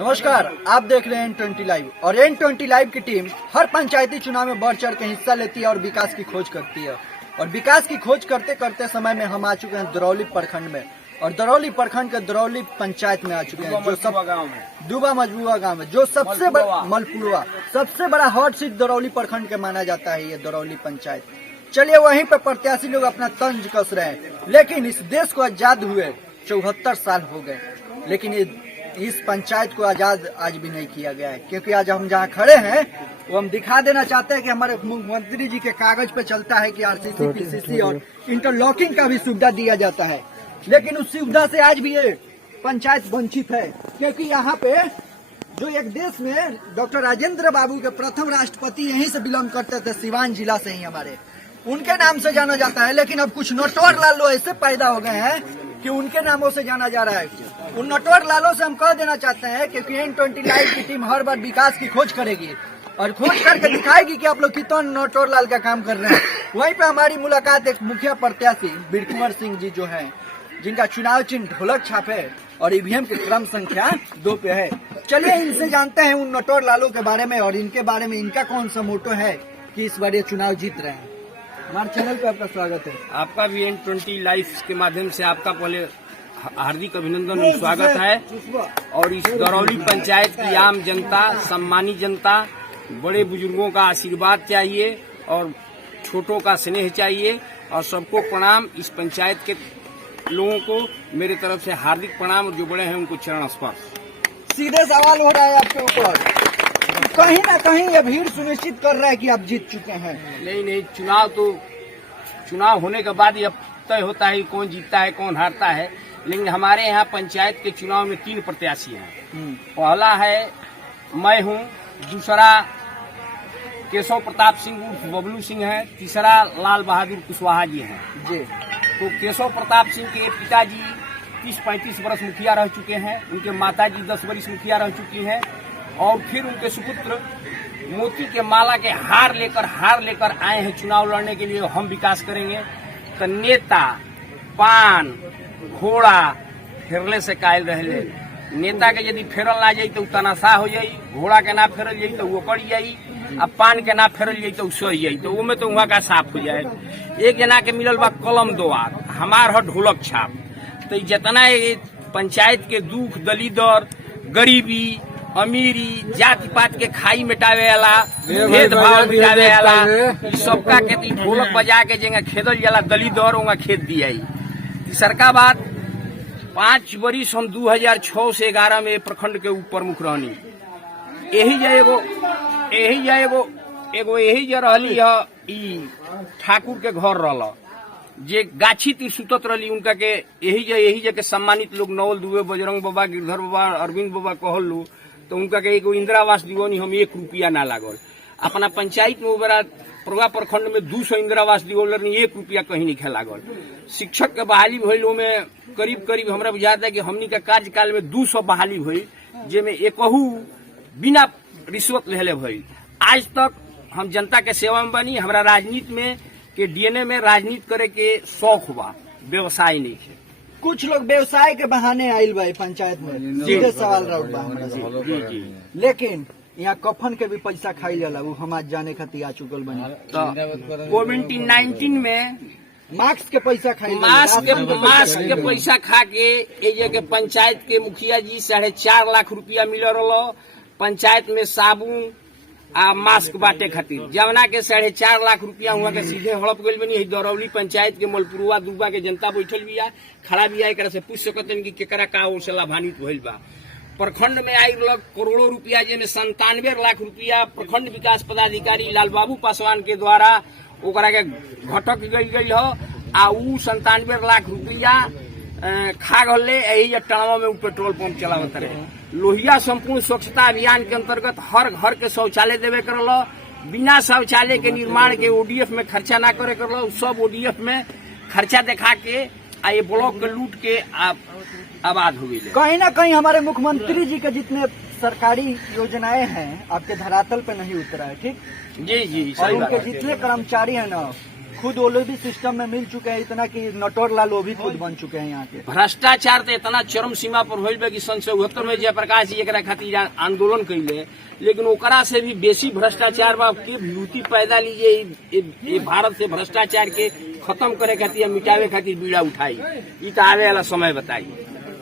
नमस्कार, आप देख रहे हैं N20 लाइव और N20 लाइव की टीम हर पंचायती चुनाव में बढ़ चढ़ के हिस्सा लेती है और विकास की खोज करती है। और विकास की खोज करते करते समय में हम आ चुके हैं दरौली प्रखंड में और दरौली प्रखंड के दरौली पंचायत में आ चुके हैं, जो सब दुबा मजबूआ गाँव में, जो सबसे बड़ा मलपुरवा सबसे बड़ा हॉट सीट दरौली प्रखंड के माना जाता है ये दरौली पंचायत। चलिए वहीं पे प्रत्याशी लोग अपना तंज कस रहे हैं, लेकिन इस देश को आजाद हुए 74 साल हो गए, लेकिन इस पंचायत को आजाद आज भी नहीं किया गया है। क्योंकि आज हम जहाँ खड़े हैं वो हम दिखा देना चाहते हैं कि हमारे मुख्यमंत्री जी के कागज पे चलता है कि आरसीसी, पीसीसी और इंटरलॉकिंग का भी सुविधा दिया जाता है, लेकिन उस सुविधा से आज भी ये पंचायत वंचित है। क्योंकि यहाँ पे जो एक देश में डॉक्टर राजेंद्र बाबू के प्रथम राष्ट्रपति यहीं से बिलोंग करते थे, सिवान जिला से ही हमारे, उनके नाम से जाना जाता है। लेकिन अब कुछ नटवर लालो ऐसे पैदा हो गए हैं कि उनके नामों से जाना जा रहा है। उन नटवर लालों से हम कह देना चाहते हैं कि N20 लाइव की टीम हर बार विकास की खोज करेगी और खोज करके दिखाएगी कि आप लोग कितना नटवर लाल का काम कर रहे हैं। वहीं पे हमारी मुलाकात एक मुखिया प्रत्याशी बीरकुंवर सिंह जी जो हैं, जिनका चुनाव चिन्ह ढोलक छाप है और ईवीएम की क्रम संख्या 2 पे है। चलिए इनसे जानते हैं उन नटवर लालों के बारे में और इनके बारे में इनका कौन सा मोटो है कि इस बार ये चुनाव जीत रहे हैं। हमारे चैनल पे आपका स्वागत है। आपका भी N20 लाइव के माध्यम से आपका पहले हार्दिक अभिनंदन और स्वागत है। और इस दरौली पंचायत की आम जनता, सम्मानी जनता, बड़े बुजुर्गों का आशीर्वाद चाहिए और छोटों का स्नेह चाहिए और सबको प्रणाम। इस पंचायत के लोगों को मेरे तरफ से हार्दिक प्रणाम और जो बड़े हैं उनको चरण स्पर्श। सीधे सवाल हो रहा है आपके ऊपर, कहीं ना कहीं ये भीड़ सुनिश्चित कर रहा है कि आप जीत चुके हैं। नहीं, चुनाव होने के बाद यह तय होता है कौन जीतता है कौन हारता है। लेकिन हमारे यहाँ पंचायत के चुनाव में 3 प्रत्याशी हैं। पहला है मैं हूँ, दूसरा केशव प्रताप सिंह उर्फ बबलू सिंह है, तीसरा लाल बहादुर कुशवाहा जी हैं जी। तो केशव प्रताप सिंह के पिताजी 30-35 वर्ष मुखिया रह चुके हैं, उनके माताजी 10 वर्ष मुखिया रह चुकी हैं और फिर उनके सुपुत्र मोती के माला के हार लेकर आए हैं चुनाव लड़ने के लिए। हम विकास करेंगे तो नेता पान घोड़ा फेरले से कायल रहे। नेता के यदि फेरल ना जाई तो तनाशा हो जाई, घोड़ा के ना फेरल जाई तो वो कड़ जाई, अब पान के ना फेरल जाई तो सही जाई, तो वो में तो वहाँ का साफ हो जाए। एक जना के मिलल बा कलम दोआर, हमार है ढोलक छाप। तो जितना पंचायत के दुख दलिदर, गरीबी, अमीरी, जाति पात के खाई मिटावे वाला, भेदभाव मिटावे वाला, सबका के ढोलक बजा के जगह खेदल जाला दलिदर वहाँ खेत दिया। तीसरका बात 5 वर्ष हम 2006 से 11 में प्रखंड के प्रमुख रहनी। यही जा रहली है ठाकुर के घर रहल जे गाछी ती सुतत रही, उनका के यही जा के सम्मानित लोग नवल दुबे, बजरंग बाबा, गिरधर बाबा, अरविंद बाबा कहलू, तो उनका के एगो इंदिरा आवास दीवानी हम 1 रुपया ना लागल। अपना पंचायत में बड़ा प्रगा प्रखंड में 200 इंदिरा आवास दीवार 1 रुपया कहीं नहीं लागल। शिक्षक के बहाली भइल में करीब हमरा बुझाता है कि हमनी के कार्यकाल में 200 बहाली भइल, जेमे एकहू बिना रिश्वत लेले भइल। आज तक हम जनता के सेवा में बनी। हमरा राजनीति में के DNA में राजनीति करे के शौक बा, व्यवसाय नहीं है। कुछ लोग व्यवसाय के बहाने आयल बा पंचायत में, सीधे सवाल राउत बा हमरा से। लेकिन यहाँ कफन के भी पैसा खाई जाला, वो हम आज जाने खातिर आ चुकल बनी। कोविड-19 में मास्क के पैसा खाई, मास्क के पैसा खा के एजे के पंचायत के मुखिया जी 4.5 लाख रुपया मिल रहा पंचायत में साबुन आ मास्क बांटे खातिर, जवना के 4.5 लाख रुपया हुआ के सीधे हड़प गई बनी। दरौली पंचायत के मलपुरवा दुबा के जनता बैठल बिया, खड़ा बिया, एक से पूछ सकते कि केकरा का ओर से लाभान्वित भइल बा। प्रखंड में आई करोड़ों रुपया, जेमे 97 लाख रुपया प्रखंड विकास पदाधिकारी लाल बाबू पासवान के द्वारा ओकरा के घटक गई हो आ उ 97 लाख रुपया खा गले। यही टणवा में पेट्रोल पंप चलावत रहे। लोहिया संपूर्ण स्वच्छता अभियान के अंतर्गत हर घर के शौचालय देवे करल, बिना शौचालय के निर्माण के ODF में खर्चा ना करे करल, सब ODF में खर्चा दिखा के आ ये ब्लॉक के लूट के आबाद हो गई। कहीं ना कहीं हमारे मुख्यमंत्री जी के जितने सरकारी योजनाएं हैं आपके धरातल पे नहीं उतरा है, ठीक जी। और उनके जितने कर्मचारी है ना, खुद वो लोग भी सिस्टम में मिल चुके हैं इतना कि नटवर लाल वो भी खुद बन चुके हैं यहाँ के। भ्रष्टाचार तो इतना चरम सीमा पर होल बा कि सन 1974 में जयप्रकाश जी एकरा खातिर आंदोलन कैले, लेकिन ओकरा से भी बेसी भ्रष्टाचार बा के लूटी पैदा लीजिए। ये भारत से भ्रष्टाचार के खत्म करे खातिर, मिटावे खातिर बीड़ा उठाई। ये तो आवे वाला समय बताई।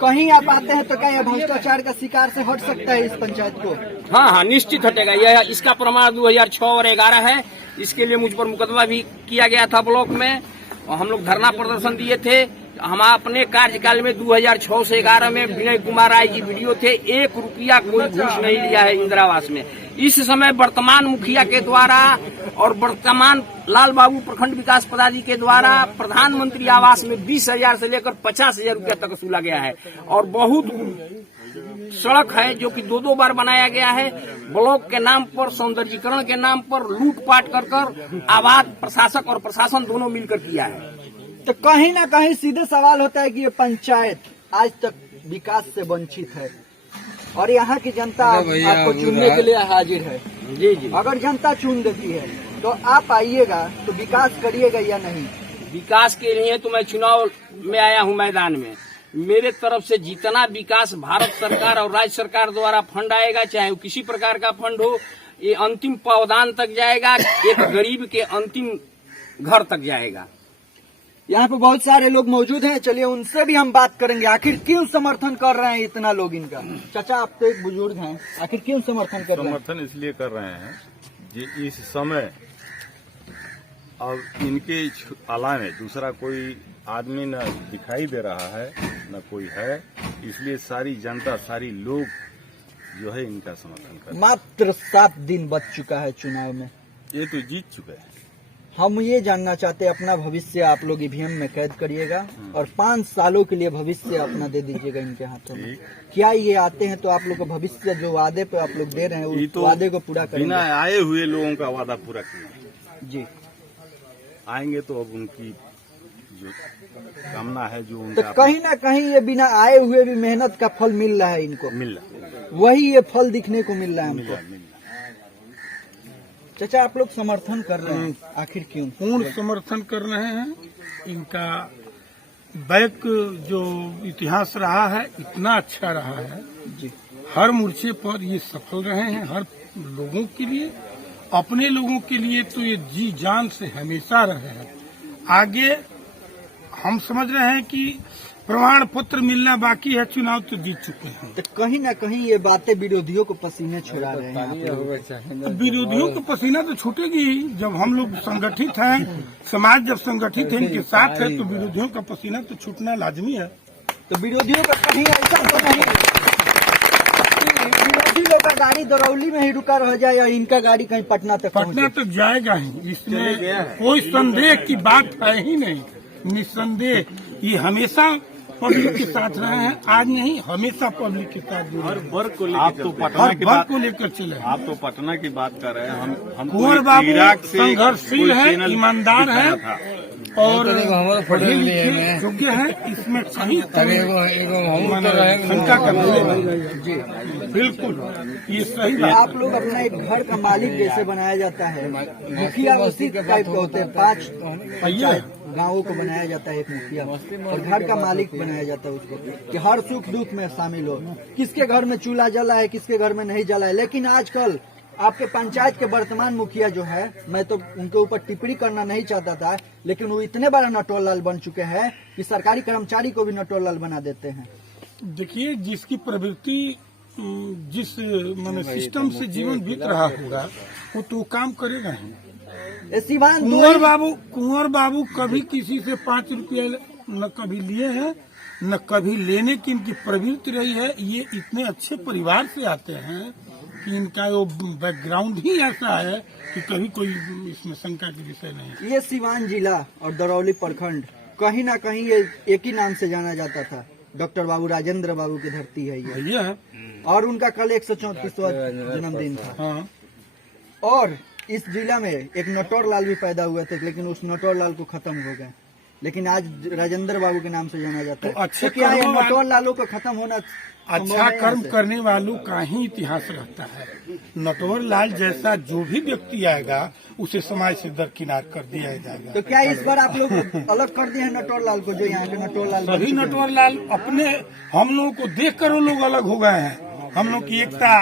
कहीं आप आते हैं तो क्या यह भ्रष्टाचार का शिकार से हट सकता है इस पंचायत को? हाँ हाँ, निश्चित हटेगा। यह इसका प्रमाण 2006 और 2011 है। इसके लिए मुझ पर मुकदमा भी किया गया था ब्लॉक में, और हम लोग धरना प्रदर्शन दिए थे। हम अपने कार्यकाल में 2006 से 11 में विनय कुमार राय जी वीडियो थे, 1 रुपया कोई घूस नहीं लिया है इंदिरा आवास में। इस समय वर्तमान मुखिया के द्वारा और वर्तमान लाल बाबू प्रखंड विकास पदाधिकारी के द्वारा प्रधानमंत्री आवास में 20,000 से लेकर 50,000 रुपया तक वसूला गया है। और बहुत सड़क है जो कि 2-2 बार बनाया गया है। ब्लॉक के नाम पर, सौंदर्यीकरण के नाम पर लूटपाट कर आवास प्रशासक और प्रशासन दोनों मिलकर किया है। तो कहीं ना कहीं सीधे सवाल होता है कि ये पंचायत आज तक विकास से वंचित है और यहाँ की जनता आपको चुनने के लिए हाजिर है। जी जी, अगर जनता चुन देती है तो आप आइएगा तो विकास करिएगा या नहीं? विकास के लिए तो मैं चुनाव में आया हूँ मैदान में। मेरे तरफ से जितना विकास भारत सरकार और राज्य सरकार द्वारा फंड आएगा, चाहे वो किसी प्रकार का फंड हो, ये अंतिम पावदान तक जाएगा, एक गरीब के अंतिम घर तक जाएगा। यहाँ पे बहुत सारे लोग मौजूद हैं, चलिए उनसे भी हम बात करेंगे। आखिर क्यों समर्थन कर रहे हैं इतना लोग इनका? चाचा, आप तो एक बुजुर्ग हैं, आखिर क्यों समर्थन कर रहे हैं? समर्थन इसलिए कर रहे हैं कि इस समय अब इनके अलावा दूसरा कोई आदमी न दिखाई दे रहा है, न कोई है, इसलिए सारी जनता, सारी लोग जो है इनका समर्थन कर। मात्र 7 दिन बच चुका है चुनाव में, ये तो जीत चुके हैं। हम ये जानना चाहते हैं, अपना भविष्य आप लोग ईवीएम में कैद करिएगा और 5 सालों के लिए भविष्य अपना दे दीजिएगा इनके हाथों में। क्या ये आते हैं तो आप लोग का भविष्य जो वादे पे आप लोग दे रहे हैं उस तो वादे को पूरा करेंगे? बिना आए हुए लोगों का वादा पूरा किया जी, आएंगे तो अब उनकी जो कामना है, जो तो उनका कहीं ना कहीं ये बिना आए हुए भी मेहनत का फल मिल रहा है इनको, मिल रहा, वही ये फल दिखने को मिल रहा है मिल हमको। रहा, मिल रहा। चाचा, आप लोग समर्थन कर रहे हैं, आखिर क्यों? पूर्ण समर्थन कर रहे हैं। इनका बैक जो इतिहास रहा है इतना अच्छा रहा है जी, हर मोर्चे पर ये सफल रहे हैं। हर लोगों के लिए, अपने लोगों के लिए तो ये जी जान से हमेशा रहे हैं। आगे हम समझ रहे हैं कि प्रमाण पत्र मिलना बाकी है, चुनाव तो जीत चुके हैं। तो कहीं ना कहीं ये बातें विरोधियों को पसीने छुड़ा रहे हैं आप लोग। अब विरोधियों को पसीना तो छूटेगी ही। जब हम लोग संगठित हैं, समाज जब संगठित है, इनके साथ है, तो विरोधियों का पसीना तो छूटना लाजमी है। तो विरोधियों का कहीं ऐसा तो नहीं विरोधी लोग का गाड़ी दरौली में ही रुका रह जाए या इनका गाड़ी कहीं पटना तक पहुंचे? पटना तक जाएगा ही, इसमें कोई संदेह की बात है ही नहीं। निस्संदेह ये हमेशा पब्लिक के साथ रहे हैं, आज नहीं, हमेशा पब्लिक के साथ जुड़े हर हैं। वर्ग को लेकर, आप तो पटना की वर्ग बात को लेकर चले हैं। आप तो पटना की बात कर रहे हैं। हम कुंवर बाबू संघर्षशील है, ईमानदार है और पढ़े लिखे योग्य है, इसमें कहीं शंका करने जी बिल्कुल ये सही बात। आप लोग अपना एक घर का मालिक जैसे बनाया जाता है, मुखिया उसी टाइप के होते हैं। 5 पंचायत गांवों को बनाया जाता है एक मुखिया, और घर का मालिक बनाया जाता है उसको कि हर सुख दुख में शामिल हो। किसके घर में चूल्हा जला है, किसके घर में नहीं जला है। लेकिन आजकल आपके पंचायत के वर्तमान मुखिया जो है, मैं तो उनके ऊपर टिप्पणी करना नहीं चाहता था, लेकिन वो इतने बड़ा नटवर लाल बन चुके हैं कि सरकारी कर्मचारी को भी नटवर लाल बना देते हैं। देखिए, जिसकी प्रवृत्ति जिस माने सिस्टम से जीवन बीत रहा होगा वो तो काम करेगा ही। सिवान कुंवर बाबू कभी किसी से 5 रुपया न कभी लिए हैं, न कभी लेने की इनकी प्रवृत्ति रही है। ये इतने अच्छे परिवार से आते हैं कि इनका वो बैकग्राउंड ही ऐसा है कि कभी कोई इसमें शंका की विषय नहीं। ये सिवान जिला और दरौली प्रखंड कहीं ना कहीं ये एक ही नाम से जाना जाता था, डॉक्टर बाबू राजेंद्र बाबू की धरती है ये है। और उनका कल 134वां जन्मदिन था। हाँ। और इस जिला में एक नटवर लाल भी पैदा हुए थे, लेकिन उस नटवर लाल को खत्म हो गए, लेकिन आज राजेंद्र बाबू के नाम से जाना जाता है। तो अच्छे क्या ये कर्मों नटवर लालों को खत्म होना अच्छा कर्म करने वालों का ही इतिहास रहता है। नटवर लाल जैसा जो भी व्यक्ति आएगा उसे समाज से दरकिनार कर दिया जाएगा। तो क्या इस बार आप लोग अलग कर दिए हैं नटवर लाल को, जो यहाँ के नटवर लाल सभी नटवर लाल अपने हम लोगों को देख कर वो लोग अलग हो गए हैं। हम लोग की एकता,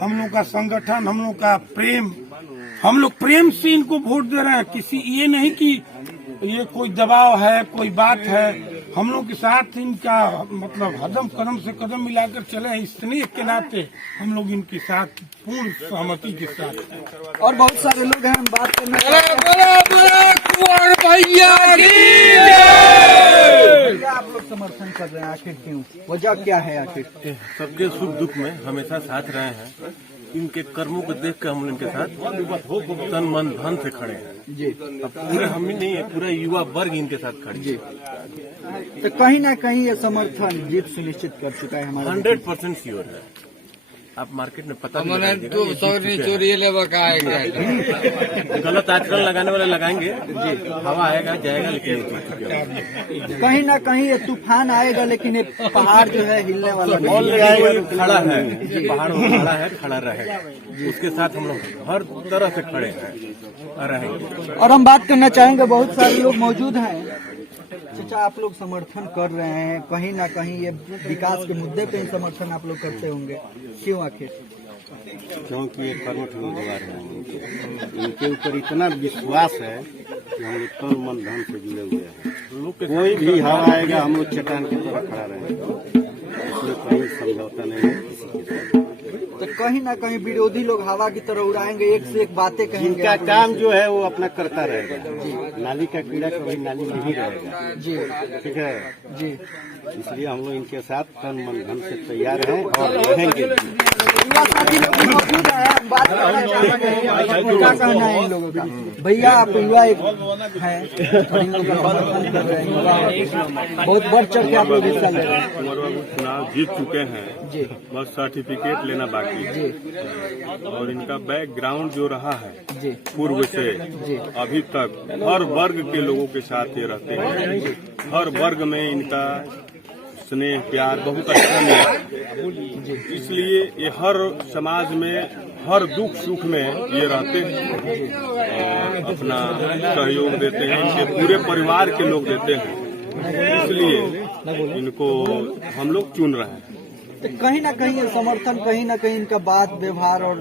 हम लोग का संगठन, हम लोग का प्रेम, हम लोग प्रेम से इनको वोट दे रहे हैं। किसी ये नहीं कि ये कोई दबाव है, कोई बात है। हम लोग के साथ इनका मतलब कदम से कदम मिलाकर चले हैं। स्नेह के नाते हम लोग इनके साथ पूर्ण सहमति के साथ हैं। और बहुत सारे लोग हैं, हम बात करना भैया आप लोग समर्थन कर रहे हैं, आखिर क्यों, वजह क्या है आखिर? सबके सुख दुख में हमेशा साथ रहे हैं। इनके कर्मों को देख कर हम इनके साथ तन मन धन से खड़े हैं जी। अब पूरे हम ही नहीं है, पूरा युवा वर्ग इनके साथ खड़े जी। तो कहीं ना कहीं ये समर्थन जीत सुनिश्चित कर चुका है हमारा। 100% श्योर है। आप मार्केट में पता गलत आचरण लगाने वाले लगाएंगे, हवा आएगा जाएगा, लेकिन कहीं ना कहीं ये तूफान आएगा, लेकिन ये पहाड़ जो है हिलने वाला नहीं। खड़ा है, ये पहाड़ खड़ा है, खड़ा रहेगा। उसके साथ हम लोग हर तरह से खड़े हैं रहेंगे। और हम बात करना चाहेंगे, बहुत सारे लोग मौजूद हैं। चाचा, आप लोग समर्थन कर रहे हैं, कहीं ना कहीं ये विकास के मुद्दे पे ही समर्थन आप लोग करते होंगे, क्यों आखिर? क्योंकि ये कर्मठ उम्मीदवार हैं, इनके ऊपर इतना विश्वास है कि हम लोग तन मन धन से जुड़े हुए हैं। कोई भी हवा आएगा हम लोग चट्टान की तरह खड़ा रहेंगे, इसमें कहीं समझौता नहीं है किसी के साथ। तो कहीं ना कहीं विरोधी लोग हवा की तरह उड़ाएंगे, एक से एक बातें कहेंगे। इनका काम जो है वो अपना करता रहेगा। नाली का कीड़ा कभी नाली में ही रहेगा जी। ठीक है जी। इसलिए हम लोग इनके साथ तन मन धन से तैयार हैं और रहेंगे। युवा साथी लोग भी मौजूद हैं, हम बात करना चाहेंगे, क्या कहना है इन लोगों का? भैया, आप युवा एक हैं और इन लोगों का समर्थन कर रहे हैं, बहुत बढ़ चढ़ के आप लोग हिस्सा ले रहे हैं। कुंवर बाबू चुनाव जीत चुके हैं जी। बस सर्टिफिकेट लेना बाकी है। जी। और इनका बैकग्राउंड जो रहा है जी। पूर्व से जी। अभी तक हर वर्ग के लोगों के साथ ये रहते हैं। हर वर्ग में इनका स्नेह प्यार बहुत अच्छा मिला, इसलिए ये हर समाज में हर दुख सुख में ये रहते हैं और अपना सहयोग देते हैं। इनके पूरे परिवार के लोग देते हैं, इसलिए इनको हम लोग चुन रहे हैं। तो कहीं ना कहीं ये समर्थन, कहीं ना कहीं इनका बात व्यवहार और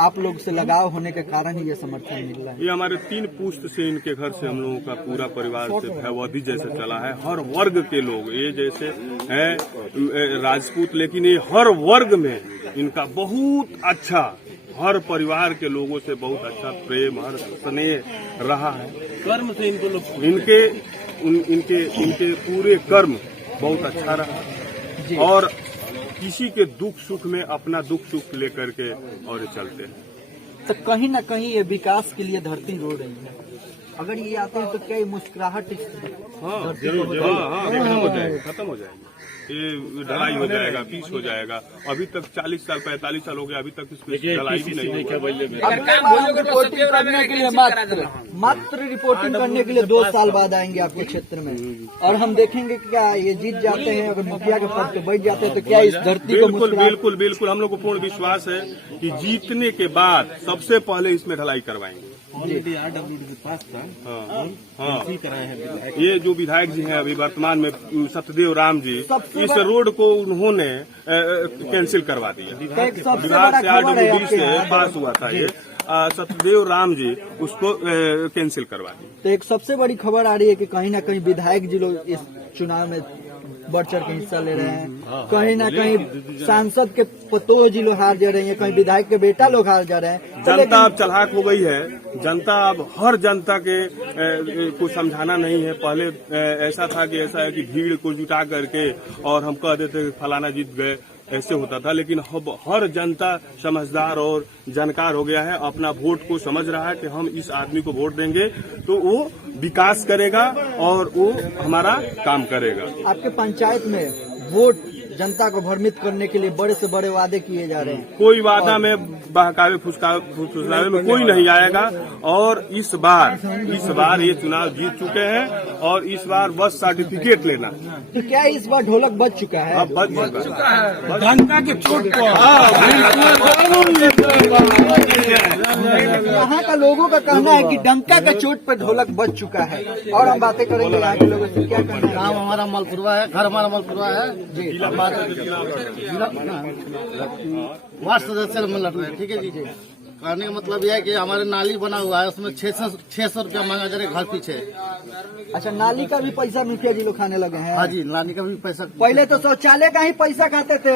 आप लोग से लगाव होने के कारण ही ये समर्थन मिल रहा है। ये हमारे 3 पुश्त से इनके घर से हम लोगों का पूरा परिवार से भयवधी जैसे चला है। हर वर्ग के लोग, ये जैसे हैं राजपूत, लेकिन ये हर वर्ग में इनका बहुत अच्छा, हर परिवार के लोगों से बहुत अच्छा प्रेम, हर स्नेह रहा है। कर्म से इनको लोग इनके पूरे कर्म बहुत अच्छा रहा और किसी के दुख सुख में अपना दुख सुख लेकर के और ये चलते हैं। तो कहीं ना कहीं ये विकास के लिए धरती रो रही है। अगर ये आते हैं तो क्या ये मुस्कुराहट जरूर खत्म हो जाएगी। ये ढलाई हो जाएगा, पीस हो जाएगा। अभी तक 40 साल 45 साल हो गया, अभी तक इसमें ढलाई भी नहीं हुआ। रिपोर्टिंग करने के लिए मात्र रिपोर्टिंग करने के लिए 2 साल बाद आएंगे आपके क्षेत्र में, और हम देखेंगे कि क्या ये जीत जाते हैं, अगर मुखिया के पद पे बैठ जाते हैं तो क्या इस धरती को बिल्कुल हम लोग को पूर्ण विश्वास है कि जीतने के बाद सबसे पहले इसमें ढलाई करवाएंगे। RWD के पास था, हाँ कराए हैं। ये जो विधायक जी हैं अभी वर्तमान में, सत्यदेव राम जी, इस रोड को उन्होंने कैंसिल करवा दिया। विभाग से RWD से पास हुआ था ये, सत्यदेव राम जी उसको कैंसिल करवा दिया। तो एक सबसे बड़ी खबर आ रही है कि कहीं ना कहीं विधायक जी लोग इस चुनाव में बढ़ चढ़ के हिस्सा ले रहे हैं। कहीं ना कहीं सांसद के पतोह जी लोग हार जा रहे हैं, कहीं विधायक के बेटा लोग हार जा रहे हैं। जनता अब चालाक हो गई है। जनता अब हर जनता के को समझाना नहीं है। पहले ऐसा था कि ऐसा है कि भीड़ को जुटा करके और हम कह देते फलाना जीत गए, ऐसे होता था। लेकिन अब हर जनता समझदार और जानकार हो गया है, अपना वोट को समझ रहा है कि हम इस आदमी को वोट देंगे तो वो विकास करेगा और वो हमारा काम करेगा। आपके पंचायत में वोट जनता को भ्रमित करने के लिए बड़े से बड़े वादे किए जा रहे हैं। कोई वादा में बहकावे फुसलावे में कोई नहीं आएगा। और इस बार ये चुनाव जीत चुके हैं और इस बार बस सर्टिफिकेट लेना। तो क्या इस बार ढोलक बज चुका है? अब बच चुका है। जनता के चोट को यहाँ का लोगों का कहना है कि डंका का चोट पर ढोलक बज चुका है। और हम बातें करेंगे यहाँ के लोगों से। क्या कहना है? गाँव हमारा मलपुरवा है, घर हमारा मलपुरवा है जी। वार्ड सदस्य में लड़ रहे हैं, ठीक है जी। कहने का मतलब यह है कि हमारे नाली बना हुआ है, उसमें 600 रुपया मांगा जा रहा है घर पीछे। अच्छा, नाली का भी पैसा मुखिया जी लोग खाने लगे हैं? हाँ जी, नाली का भी पैसा। पहले तो शौचालय का ही पैसा खाते थे,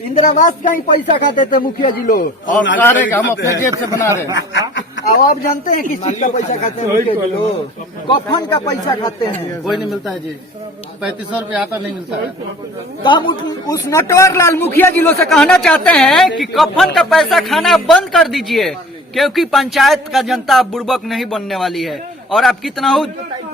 इंदिरावास का ही पैसा खाते थे मुखिया जी लोग, और कह रहे कि हम अपने जेब से बना रहे हैं। अब आप जानते हैं किस चीज का पैसा खाते हैं मुखिया जी लोग? कफन का पैसा खाते हैं। कोई नहीं मिलता है जी, 3500 रुपया आता नहीं मिलता है। तो हम उस नटवर लाल मुखिया जी लोग से कहना चाहते हैं कि कफन का पैसा खाना बंद कर दीजिए, क्योंकि पंचायत का जनता अब बुड़बक नहीं बनने वाली है। और आप कितना हो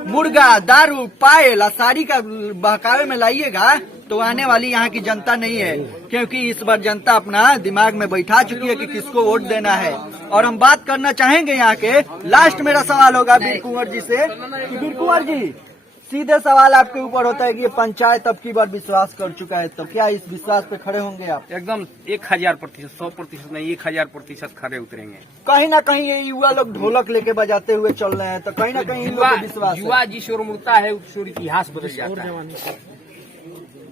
मुर्गा, दारू, पायल, साड़ी का बहकावे में लाइएगा तो आने वाली यहाँ की जनता नहीं है, क्योंकि इस बार जनता अपना दिमाग में बैठा चुकी है कि किसको वोट देना है। और हम बात करना चाहेंगे यहाँ के, लास्ट मेरा सवाल होगा वीर कुंवर जी से कि वीर कुंवर जी, सीधे सवाल आपके ऊपर होता है कि ये पंचायत अब की बार विश्वास कर चुका है, तो क्या इस विश्वास पे खड़े होंगे आप? एकदम 1000%, 100% नहीं, 1000% खड़े उतरेंगे। कहीं ना कहीं ये युवा लोग ढोलक लेके बजाते हुए चल रहे हैं, तो कहीं ना कहीं इन लोगों को विश्वास युवा जिस ओर मुड़ता है उस ओर इतिहास बदल जाता है।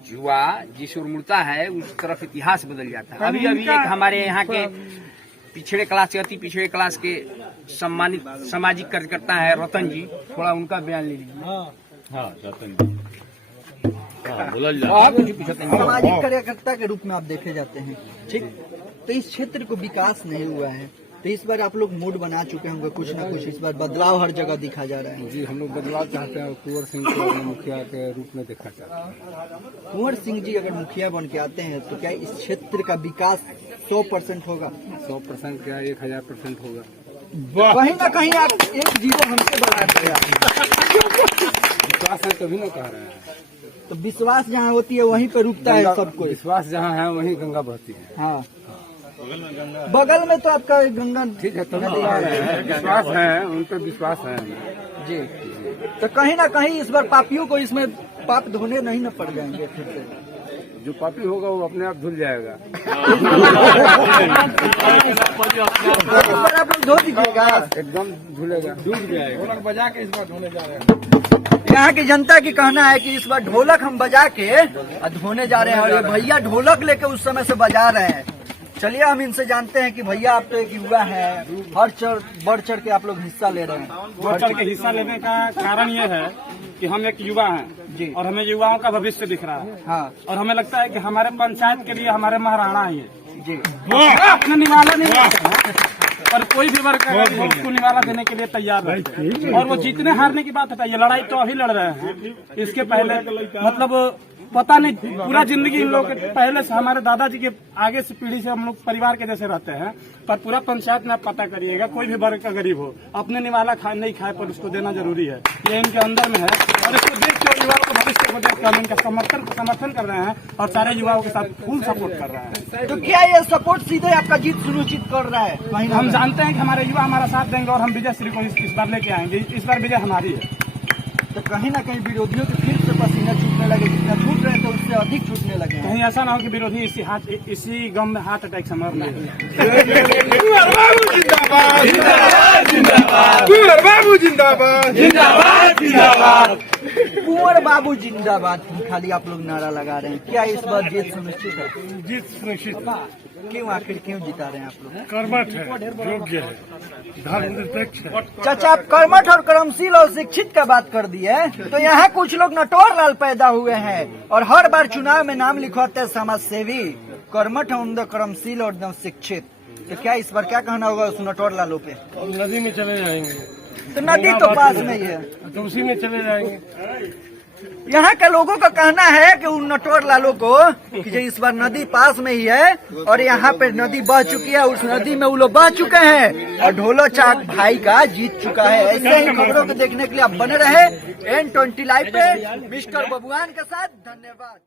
युवा जिस ओर मुड़ता है उस तरफ इतिहास बदल जाता है। अभी एक हमारे यहाँ के पिछड़े क्लास के, अति पिछड़े क्लास के सम्मानित सामाजिक कार्यकर्ता है रतन जी, थोड़ा उनका बयान ले लीजिए। सामाजिक कार्यकर्ता के रूप में आप देखे जाते हैं, ठीक? तो इस क्षेत्र को विकास नहीं हुआ है, तो इस बार आप लोग मूड बना चुके होंगे, कुछ ना कुछ इस बार बदलाव हर जगह दिखा जा रहा है। जी, हम लोग बदलाव चाहते हैं। कुंवर सिंह को अपने मुखिया के रूप में देखना चाहते हैं। कुंवर सिंह जी अगर मुखिया बन के आते हैं तो क्या इस क्षेत्र का विकास 100% होगा? 100% क्या 1000% होगा। कहीं ना कहीं आप 1-0 हमसे बढ़ा रहे हैं। विश्वास है तभी ना कह रहे हैं। तो विश्वास जहाँ होती है वहीं पे रुकता है सब कोई। विश्वास जहाँ है वहीं गंगा बहती है। हाँ, बगल में तो आपका गंगा, ठीक है, तभी तो कह रहे हैं। विश्वास है, उन पर विश्वास है जी। तो कहीं ना कहीं इस बार पापियों को इसमें पाप धोने नहीं न पड़ जाएंगे फिर से? जो पापी होगा वो अपने आप धुल जाएगा। इस बार आप लोग धो दीजिएगा, एकदम धुलेगा, डूब जाएगा। बजा के इस बार धोने जा रहे हैं। यहाँ की जनता की कहना है कि इस बार ढोलक हम बजा के धोने जा रहे हैं, और ये भैया ढोलक लेके उस समय से बजा रहे हैं। चलिए हम इनसे जानते हैं कि भैया आप तो एक युवा है, बढ़ चढ़ के आप लोग हिस्सा ले रहे हैं। बढ़ चढ़ के हिस्सा लेने का कारण ये है कि हम एक युवा हैं जी, और हमें युवाओं का भविष्य दिख रहा है। हाँ और हमें लगता है कि हमारे पंचायत के लिए हमारे महाराणा ही है जी। अपने निवाला नहीं देते हैं, और कोई भी वर्ग अगर वो उसको निवाला देने के लिए तैयार रहते हैं। और वो जीतने हारने की बात है, ये लड़ाई तो अभी लड़ रहे हैं। इसके पहले मतलब पता नहीं, पूरा जिंदगी इन लोग के पहले से हमारे दादाजी के आगे से पीढ़ी से हम लोग परिवार के जैसे रहते हैं। पर पूरा पंचायत में आप पता करिएगा, कोई भी वर्ग का गरीब हो अपने निवाला नहीं खाए पर उसको देना जरूरी है, ये इनके अंदर में है। और इसको देख के युवाओं को भविष्य को देख कर हम इनका समर्थन कर रहे हैं और सारे युवाओं के साथ फुल सपोर्ट कर रहे हैं। तो क्या ये सपोर्ट सीधे आपका जीत सुनिश्चित कर रहा है? कहीं हम जानते हैं कि हमारे युवा हमारा साथ देंगे और हम विजय श्री को इस बार लेके आएंगे। इस बार विजय हमारी है। तो कहीं ना कहीं विरोधियों के फिर से पसीना छूटने लगे, जितना छूट रहे थे उससे अधिक छूटने लगे हैं। कहीं ऐसा ना हो कि विरोधी इसी गम में हार्ट अटैक से मर नहीं। कुंवर बाबू जिंदाबाद, जिंदाबाद, जिंदाबाद। कुंवर बाबू जिंदाबाद खाली आप लोग नारा लगा रहे हैं। क्या इस बार जीत सुनिश्चित है? जीत सुनिश्चित। क्यों, आखिर क्यों जिता रहे हैं आप लोग? कर्मठ है, योग्य है, धर्मनिरपेक्ष है। चाचा, आप कर्मठ और कर्मशील और शिक्षित का बात कर दी है, तो यहाँ कुछ लोग नटवर लाल पैदा हुए हैं और हर बार चुनाव में नाम लिखवाते हैं समाज सेवी, कर्मठ है, कर्मशील और शिक्षित। तो क्या इस बार क्या कहना होगा उस नटवर लालों पे? नदी में चले जाएंगे, तो नदी तो पास में ही है, तो उसी में चले जाएंगे। यहाँ के लोगों का कहना है कि उन नटवर लालों को कि जो इस बार नदी पास में ही है और यहाँ पे नदी बह चुकी है, उस नदी में वो लोग बह चुके हैं और ढोलो चाक भाई का जीत चुका है। ऐसे ही खबरों को देखने के लिए आप बने रहे N20 लाइव पे मिस्टर बबुआन के साथ। धन्यवाद।